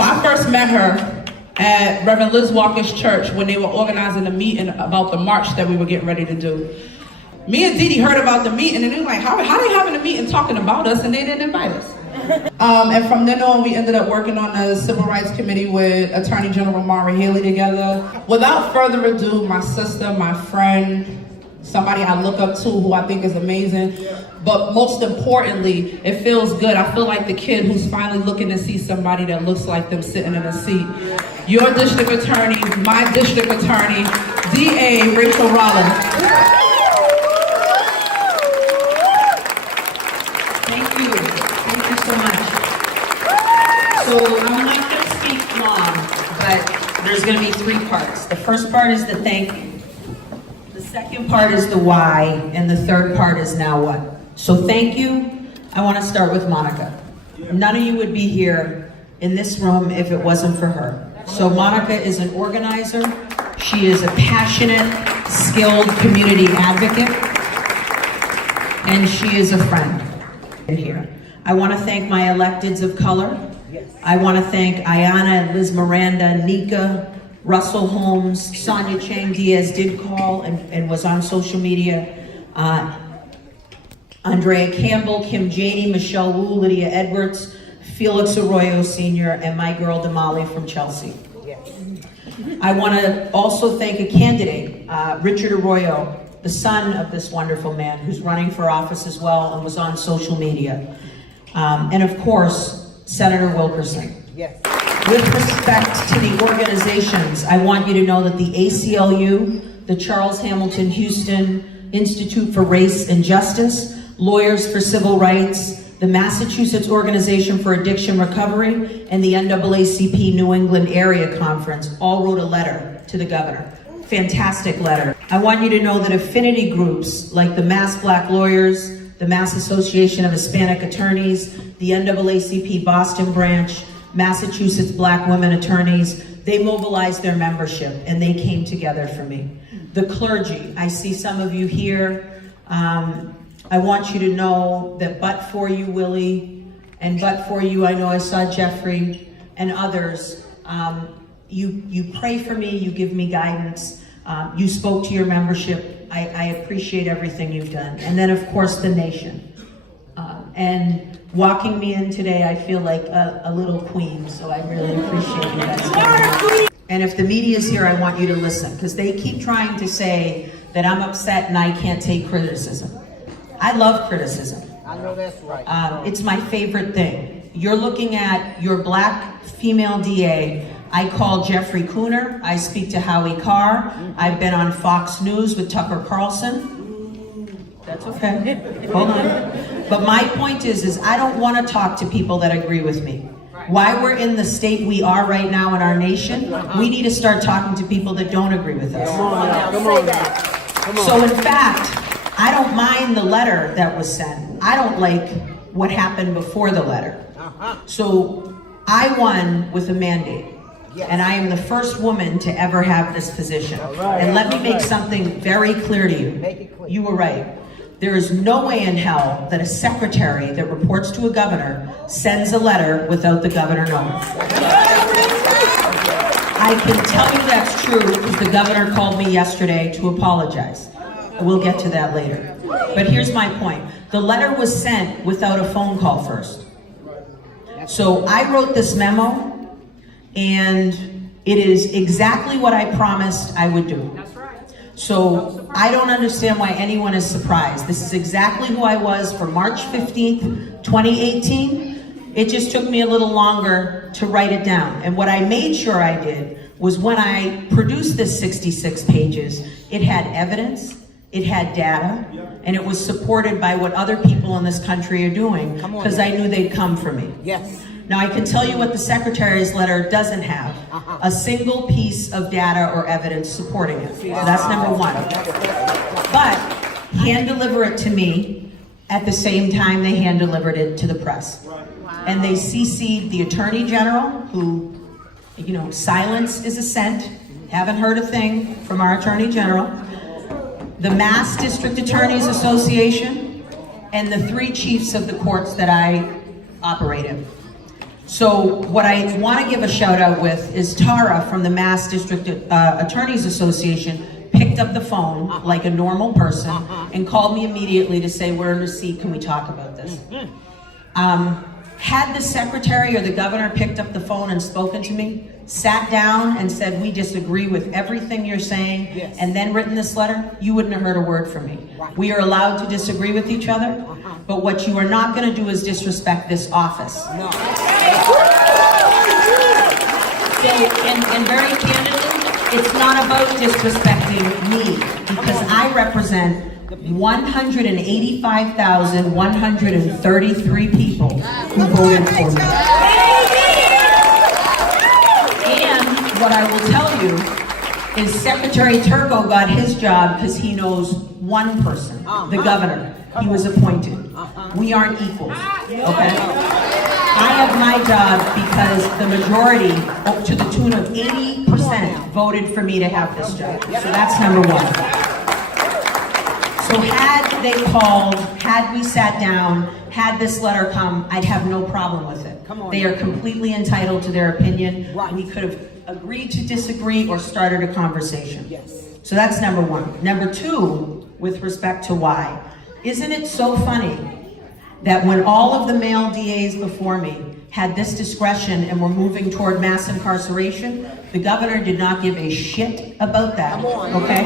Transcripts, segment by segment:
So I first met her at Reverend Liz Walker's church when they were organizing a meeting about the march that we were getting ready to do. Me and Dee Dee heard about the meeting and they were like, how they having a meeting talking about us and they didn't invite us? And from then on, we ended up working on the Civil Rights Committee with Attorney General Mara Haley together. Without further ado, my sister, my friend, somebody I look up to who I think is amazing. But most importantly, it feels good. I feel like the kid who's finally looking to see somebody that looks like them sitting in a seat. Your district attorney, my district attorney, DA Rachael Rollins. Thank you. Thank you so much. So I'm not going to speak long, but there's going to be three parts. The first part is the thank you. The second part is the why, and the third part is now what. So thank you. I want to start with Monica. None of you would be here in this room if it wasn't for her. So Monica is an organizer. She is a passionate, skilled community advocate, and she is a friend in here. I want to thank my electeds of color. I want to thank Ayanna and Liz Miranda, Nika, Russell Holmes, Sonia Chang Diaz did call and was on social media. Andrea Campbell, Kim Janey, Michelle Wu, Lydia Edwards, Felix Arroyo Sr., and my girl Damali from Chelsea. I want to also thank a candidate, Richard Arroyo, the son of this wonderful man who's running for office as well and was on social media. And of course, Senator Wilkerson. Yes. With respect to the organizations, I want you to know that the ACLU, the Charles Hamilton Houston Institute for Race and Justice, Lawyers for Civil Rights, the Massachusetts Organization for Addiction Recovery, and the NAACP New England Area Conference all wrote a letter to the governor. Fantastic letter. I want you to know that affinity groups like the Mass Black Lawyers, the Mass Association of Hispanic Attorneys, the NAACP Boston branch, Massachusetts Black Women Attorneys, they mobilized their membership and they came together for me. The clergy, I see some of you here. I want you to know that but for you, Willie, and but for you, I know I saw Jeffrey and others, you pray for me, you give me guidance, you spoke to your membership. I appreciate everything you've done. And then of course the nation. And walking me in today, I feel like a little queen, so I really appreciate you guys. And if the media is here, I want you to listen, because they keep trying to say that I'm upset and I can't take criticism. I love criticism. I know that's right. It's my favorite thing. You're looking at your black female DA. I call Jeffrey Cooner. I speak to Howie Carr. I've been on Fox News with Tucker Carlson. That's okay. Hold on. But my point is I don't want to talk to people that agree with me. Why we're in the state we are right now in our nation, we need to start talking to people that don't agree with us. Come on now. Come on. So in fact, I don't mind the letter that was sent. I don't like what happened before the letter. So I won with a mandate. And I am the first woman to ever have this position. And let me make something very clear to you. You were right. There is no way in hell that a secretary that reports to a governor sends a letter without the governor knowing. I can tell you that's true because the governor called me yesterday to apologize. We'll get to that later. But here's my point. The letter was sent without a phone call first. So I wrote this memo, and it is exactly what I promised I would do. That's right. So I don't understand why anyone is surprised. This is exactly who I was for March 15th, 2018. It just took me a little longer to write it down. And what I made sure I did was when I produced this 66 pages, it had evidence, it had data, and it was supported by what other people in this country are doing, because I knew they'd come for me. Yes. Now I can tell you what the Secretary's letter doesn't have, a single piece of data or evidence supporting it. So that's number one. But hand deliver it to me at the same time they hand delivered it to the press. And they CC'd the Attorney General, who, you know, silence is assent. Haven't heard a thing from our Attorney General. The Mass District Attorneys Association, and the three chiefs of the courts that I operate in. So what I want to give a shout out with is Tara from the Mass District Attorneys Association picked up the phone like a normal person and called me immediately to say, we're in receipt, can we talk about this? Had the secretary or the governor picked up the phone and spoken to me, sat down and said, we disagree with everything you're saying, and then written this letter, you wouldn't have heard a word from me. We are allowed to disagree with each other, but what you are not going to do is disrespect this office. So, and very candidly, it's not about disrespecting me, because I represent 185,133 people who voted for me. And what I will tell you is Secretary Turco got his job because he knows one person, the governor. He was appointed. We aren't equals, okay? I have my job because the majority, to the tune of 80%, voted for me to have this job. So that's number one. So had they called, had we sat down, had this letter come, I'd have no problem with it. They are completely entitled to their opinion. We could have agreed to disagree or started a conversation. So that's number one. Number two, with respect to why, isn't it so funny that when all of the male DAs before me had this discretion and were moving toward mass incarceration, the governor did not give a shit about that, okay?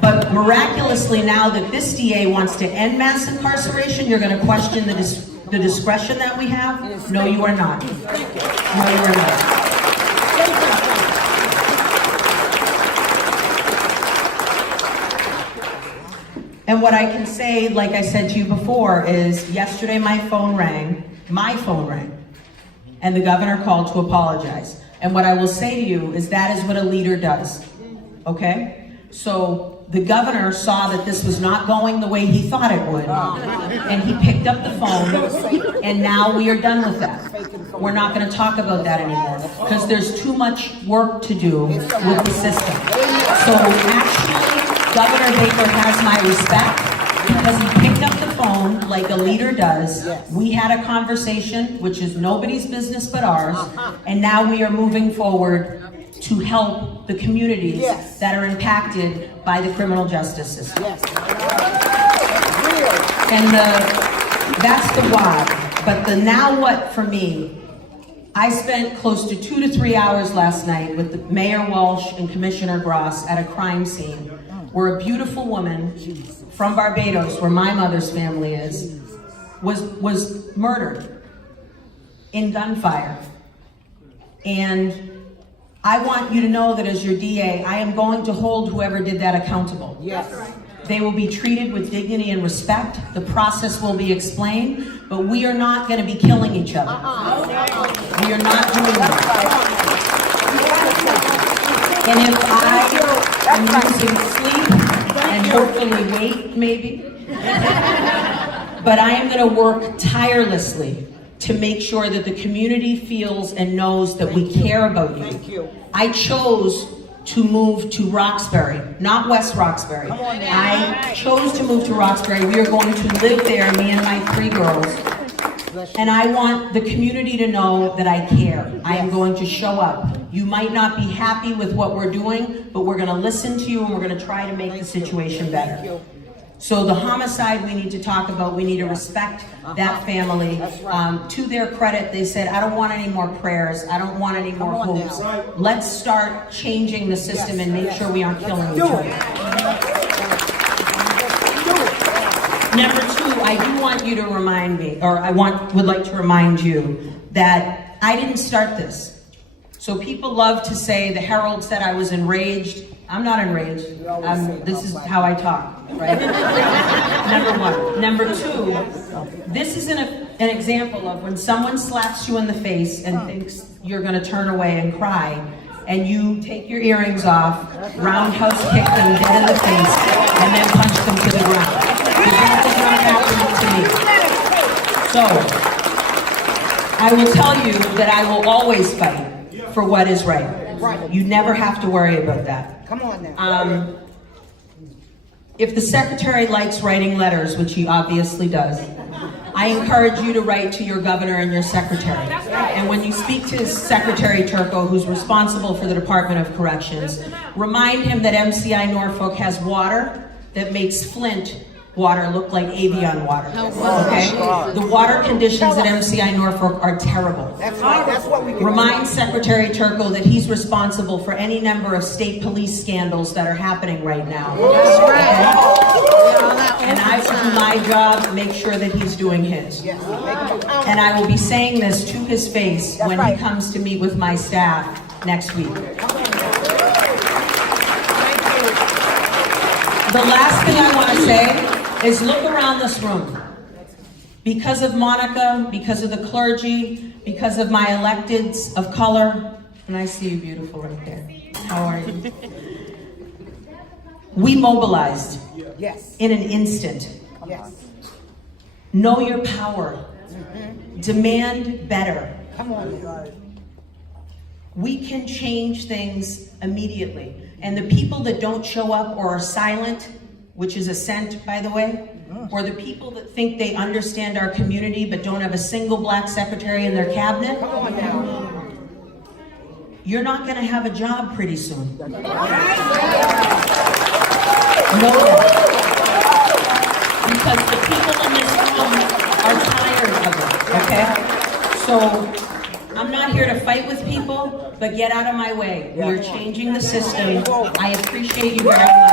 But miraculously, now that this DA wants to end mass incarceration, you're going to question the discretion that we have? No, you are not. No, you are not. And what I can say, like I said to you before, is yesterday my phone rang, and the governor called to apologize. And what I will say to you is that is what a leader does, okay? So the governor saw that this was not going the way he thought it would, and he picked up the phone, and now we are done with that. We're not going to talk about that anymore, because there's too much work to do with the system. So actually, Governor Baker has my respect, because he picked up the phone like a leader does. We had a conversation, which is nobody's business but ours, and now we are moving forward to help the communities that are impacted by the criminal justice system. And that's the why. But the now what for me, I spent close to 2 to 3 hours last night with the Mayor Walsh and Commissioner Gross at a crime scene where a beautiful woman from Barbados, where my mother's family is, was murdered in gunfire. And I want you to know that as your DA, I am going to hold whoever did that accountable. They will be treated with dignity and respect. The process will be explained, but we are not going to be killing each other. We are not doing that. And if I am losing sleep and hopefully weight, maybe, but I am going to work tirelessly to make sure that the community feels and knows that we care about you. I chose to move to Roxbury, not West Roxbury. I chose to move to Roxbury. We are going to live there, me and my 3 girls. And I want the community to know that I care. I am going to show up. You might not be happy with what we're doing, but we're going to listen to you and we're going to try to make the situation better. So the homicide we need to talk about, we need to respect that family. To their credit, they said, I don't want any more prayers. I don't want any more hopes. Let's start changing the system and make sure we aren't killing each other. Number 2, I do want you to remind me, or would like to remind you that I didn't start this. So people love to say the Herald said I was enraged. I'm not enraged. This is how I talk, right? Number 1. Number 2, this is an example of when someone slaps you in the face and thinks you're going to turn away and cry, and you take your earrings off, roundhouse kick them dead in the face, and then punch them to the ground. Because that is not happening to me. So, I will tell you that I will always fight for what is right. You never have to worry about that. Come on now. If the secretary likes writing letters, which he obviously does, I encourage you to write to your governor and your secretary. And when you speak to Secretary Turco, who's responsible for the Department of Corrections, remind him that MCI Norfolk has water that makes Flint water look like Avion water. Okay? The water conditions at MCI Norfolk are terrible. That's right. That's what we can Remind Secretary Turco that he's responsible for any number of state police scandals that are happening right now. That's right. And I will do my job to make sure that he's doing his. Yes, make them accountable. And I will be saying this to his face That's when right. he comes to meet with my staff next week. The last thing I want to say is look around this room. Because of Monica, because of the clergy, because of my electeds of color, and I see you beautiful right there. How are you? We mobilized Yes. in an instant. Yes. Know your power. Demand better. Come on. Now. We can change things immediately. And the people that don't show up or are silent, which is assent, by the way, or the people that think they understand our community but don't have a single black secretary in their cabinet, Come on now. you're not going to have a job pretty soon. Know that. Because the people in this room are tired of it, okay? So, I'm not here to fight with people, but get out of my way. We are changing the system. I appreciate you very much.